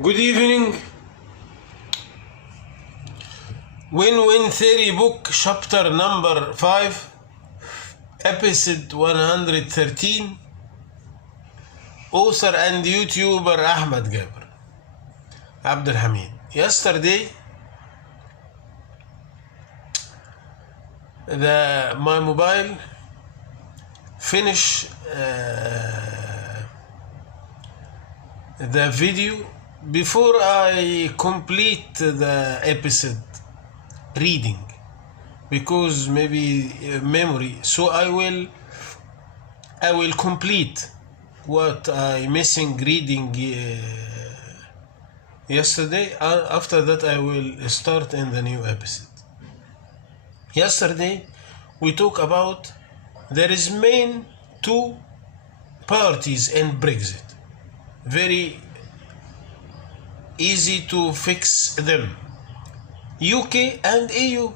Good evening. Win-Win Theory Book, chapter number 5, episode 113. Author and YouTuber Ahmed Gaber Abdelhamid. Yesterday, my mobile finished the video before I complete the episode reading, because maybe memory. So I will complete what I missing reading yesterday. After that I will start in the new episode. Yesterday we talk about there is main two parties in Brexit. Very easy to fix them, UK and EU.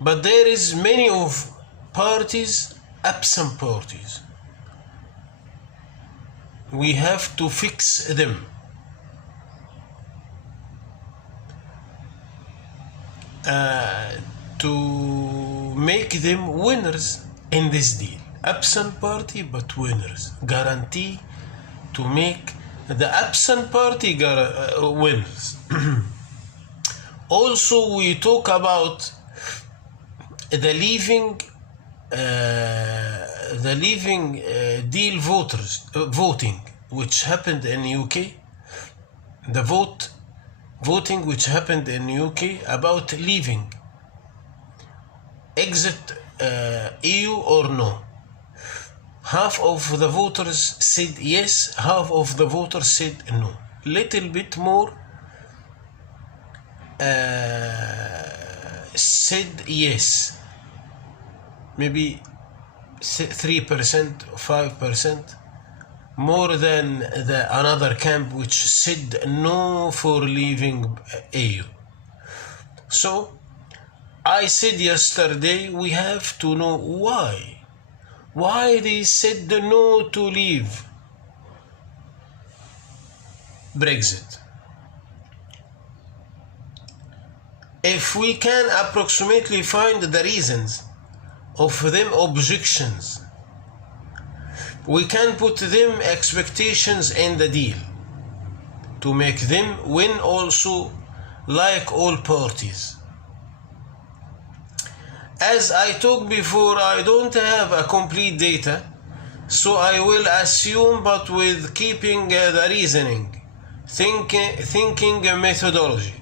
But there is many of parties, absent parties. We have to fix them. To make them winners in this deal. Absent party but winners. Guarantee to make the absent party winners. Also we talk about the leaving deal voting which happened in UK. The voting which happened in UK about leaving, exit EU or no. Half of the voters said yes, half of the voters said no. Little bit more said yes. Maybe 3%, 5%, more than the another camp which said no for leaving EU. So I said yesterday we have to know why they said no to leave Brexit. If we can approximately find the reasons of them objections, we can put them expectations in the deal to make them win also, like all parties. As I talked before, I don't have a complete data, so I will assume, but with keeping the reasoning, thinking methodology.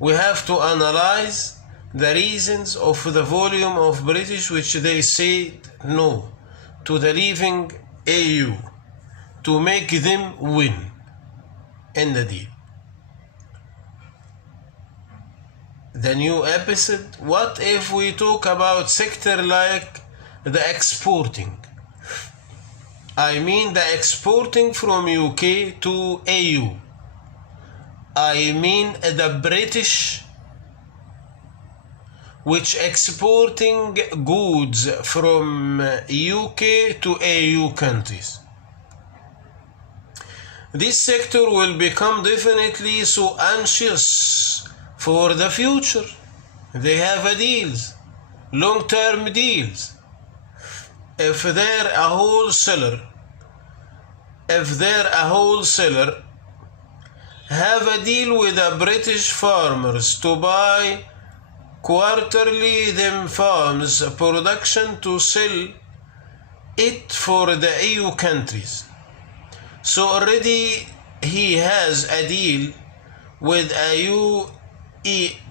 We have to analyze the reasons of the volume of British which they said no to the leaving EU to make them win in the deal. The new episode, what if we talk about sector like the exporting? I mean the exporting from UK to EU. I mean the British which exporting goods from UK to EU countries. This sector will become definitely so anxious for the future. They have a deals, long-term deals. If they're a wholesaler, have a deal with the British farmers to buy quarterly them farms production to sell it for the EU countries. So already he has a deal with a UE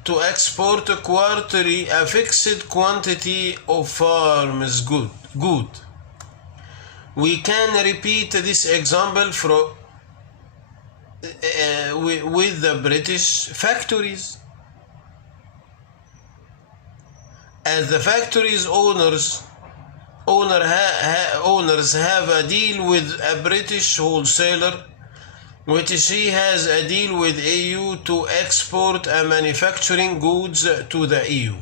to export quarterly a fixed quantity of farms good. We can repeat this example with the British factories. As the factories owners have a deal with a British wholesaler, which she has a deal with EU to export a manufacturing goods to the EU.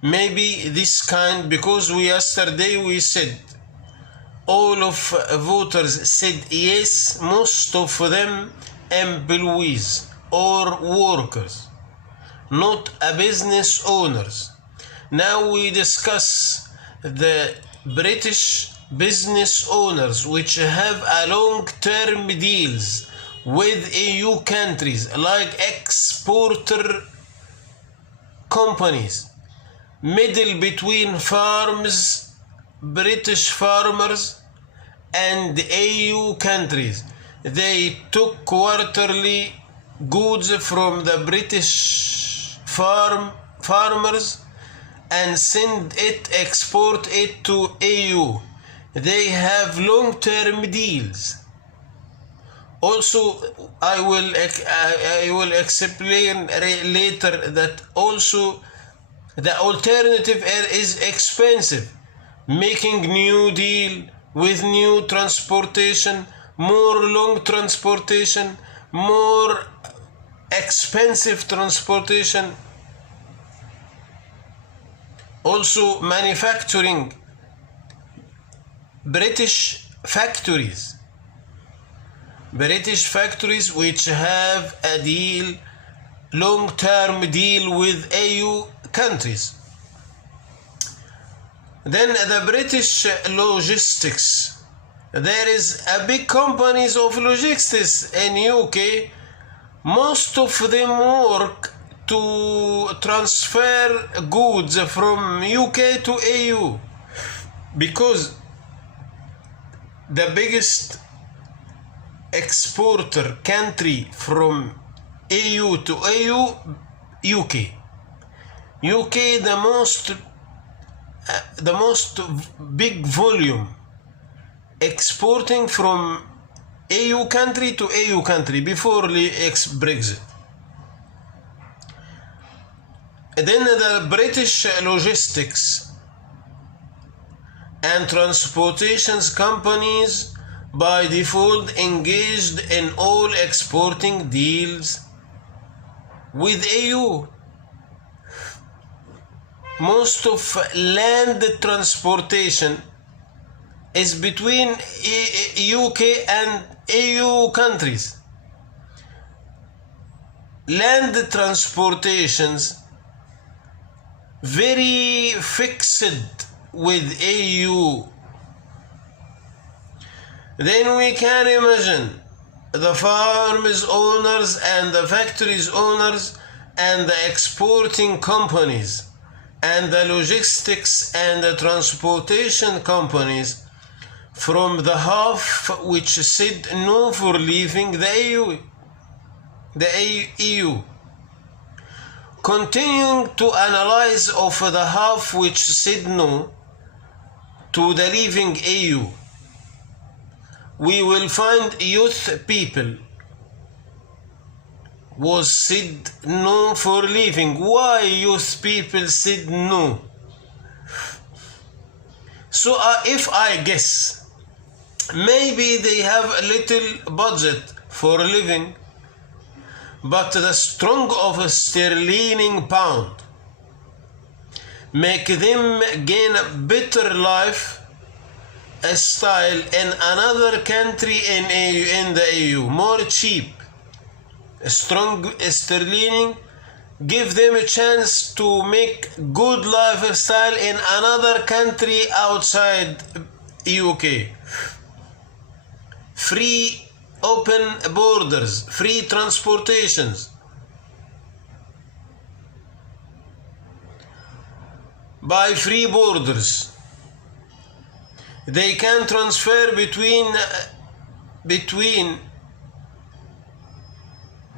Maybe this kind, because yesterday we said all of voters said yes, most of them employees or workers, not a business owners. Now we discuss the British business owners which have a long-term deals with EU countries like exporter companies, middle between farms, British farmers and EU countries. They took quarterly goods from the British farmers and export it to EU. They have long-term deals. Also, I will explain later that also the alternative is expensive. Making new deal with new transportation, more long transportation, more expensive transportation. Also manufacturing, British factories which have a deal, long-term deal with EU countries. Then the British logistics. There is a big companies of logistics in UK. Most of them work to transfer goods from UK to EU because the biggest exporter country from EU to EU, UK the most big volume exporting from EU country to EU country before Brexit. Then the British logistics and transportations companies by default engaged in all exporting deals with EU. Most of land transportation is between UK and EU countries. Land transportations very fixed with EU. Then we can imagine the farms owners and the factories owners and the exporting companies and the logistics and the transportation companies from the half which said no for leaving the EU. Continuing to analyze of the half which said no to the leaving EU, we will find youth people was said no for leaving. Why youth people said no? So if I guess, maybe they have a little budget for living, but the strong of sterling pound make them gain a better life style in another country in the EU, more cheap. Strong sterling give them a chance to make good lifestyle in another country outside UK. Free open borders, free transportations. By free borders, they can transfer between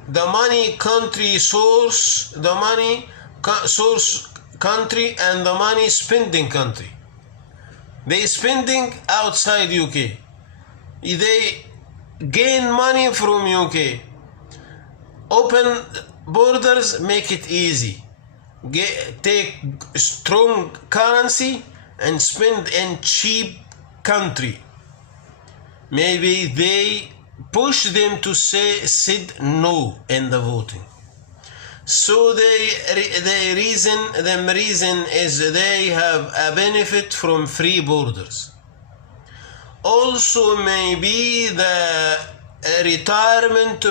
the money country source, the money source country and the money spending country. They spending outside UK. They gain money from UK. Open borders make it easy. Take strong currency and spend in cheap country. Maybe they push them to said no in the voting. So the reason is they have a benefit from free borders. also may be the retirement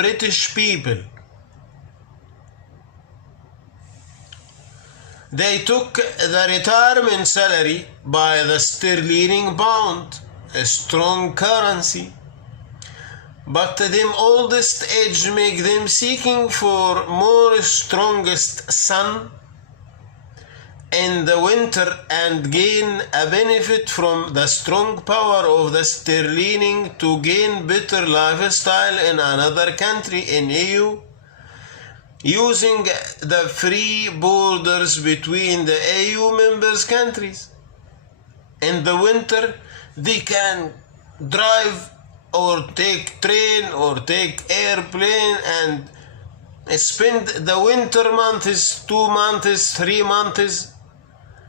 British people. They took the retirement salary by the sterling pound, a strong currency. But them oldest age make them seeking for more strongest sun in the winter and gain a benefit from the strong power of the sterling to gain better lifestyle in another country in EU, using the free borders between the EU members countries. In the winter, they can drive or take train or take airplane and spend the winter months, 2 months, 3 months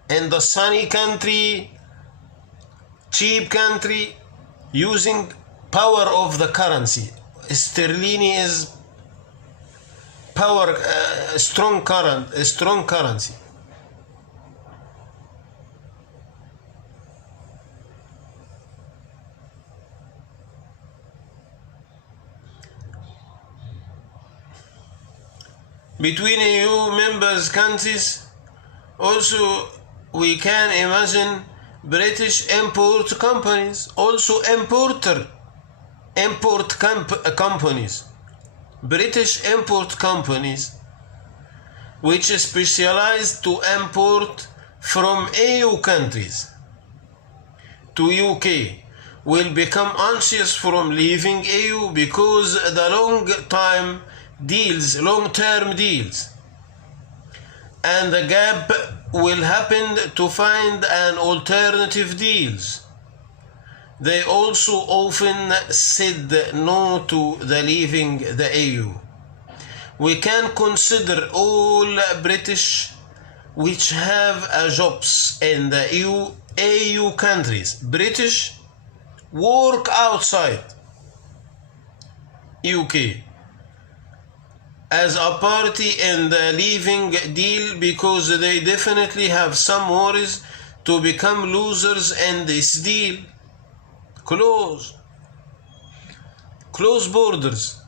in the sunny country, cheap country, using power of the currency. Sterling is power, strong currency. Between EU members countries, also we can imagine British import companies, also companies, British import companies, which specialize to import from EU countries to UK, will become anxious from leaving EU because the long-term deals, and the gap will happen to find an alternative deals. They also often said no to the leaving the EU. We can consider all British which have jobs in the EU countries. British work outside UK as a party in the leaving deal because they definitely have some worries to become losers in this deal. Close borders.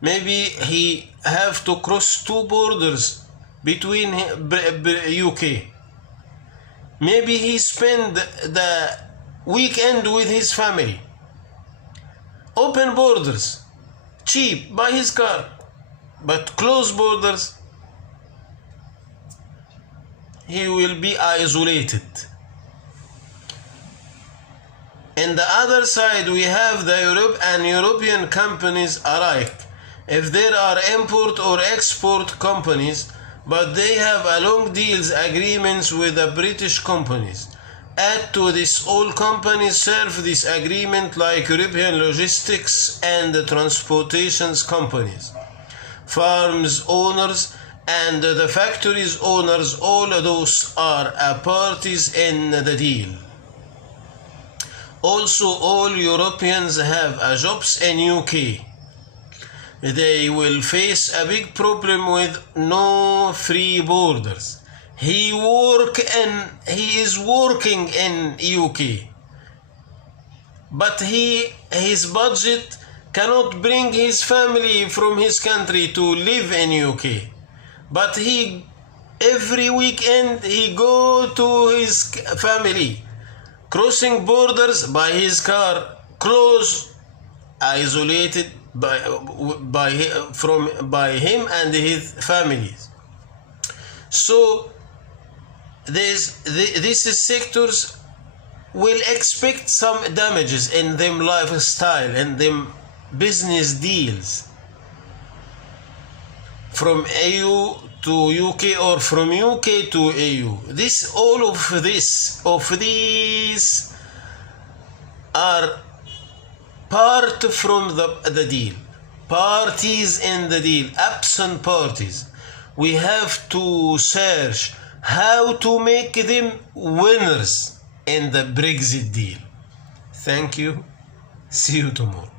Maybe he have to cross 2 borders between UK. Maybe he spend the weekend with his family. Open borders, cheap, buy his car, but close borders, he will be isolated. In the other side, we have the European companies alike. If there are import or export companies, but they have a long deals agreements with the British companies. Add to this, all companies serve this agreement like European logistics and transportations companies, farms owners and the factories owners, all those are parties in the deal. Also, all Europeans have jobs in UK. They will face a big problem with no free borders. He is working in UK, but his budget cannot bring his family from his country to live in UK. But every weekend he go to his family, crossing borders by his car, close, isolated by him and his family. So these sectors will expect some damages in them lifestyle and them business deals from EU to UK or from UK to EU. All of these are part from the deal. Parties in the deal, absent parties. We have to search how to make them winners in the Brexit deal. Thank you. See you tomorrow.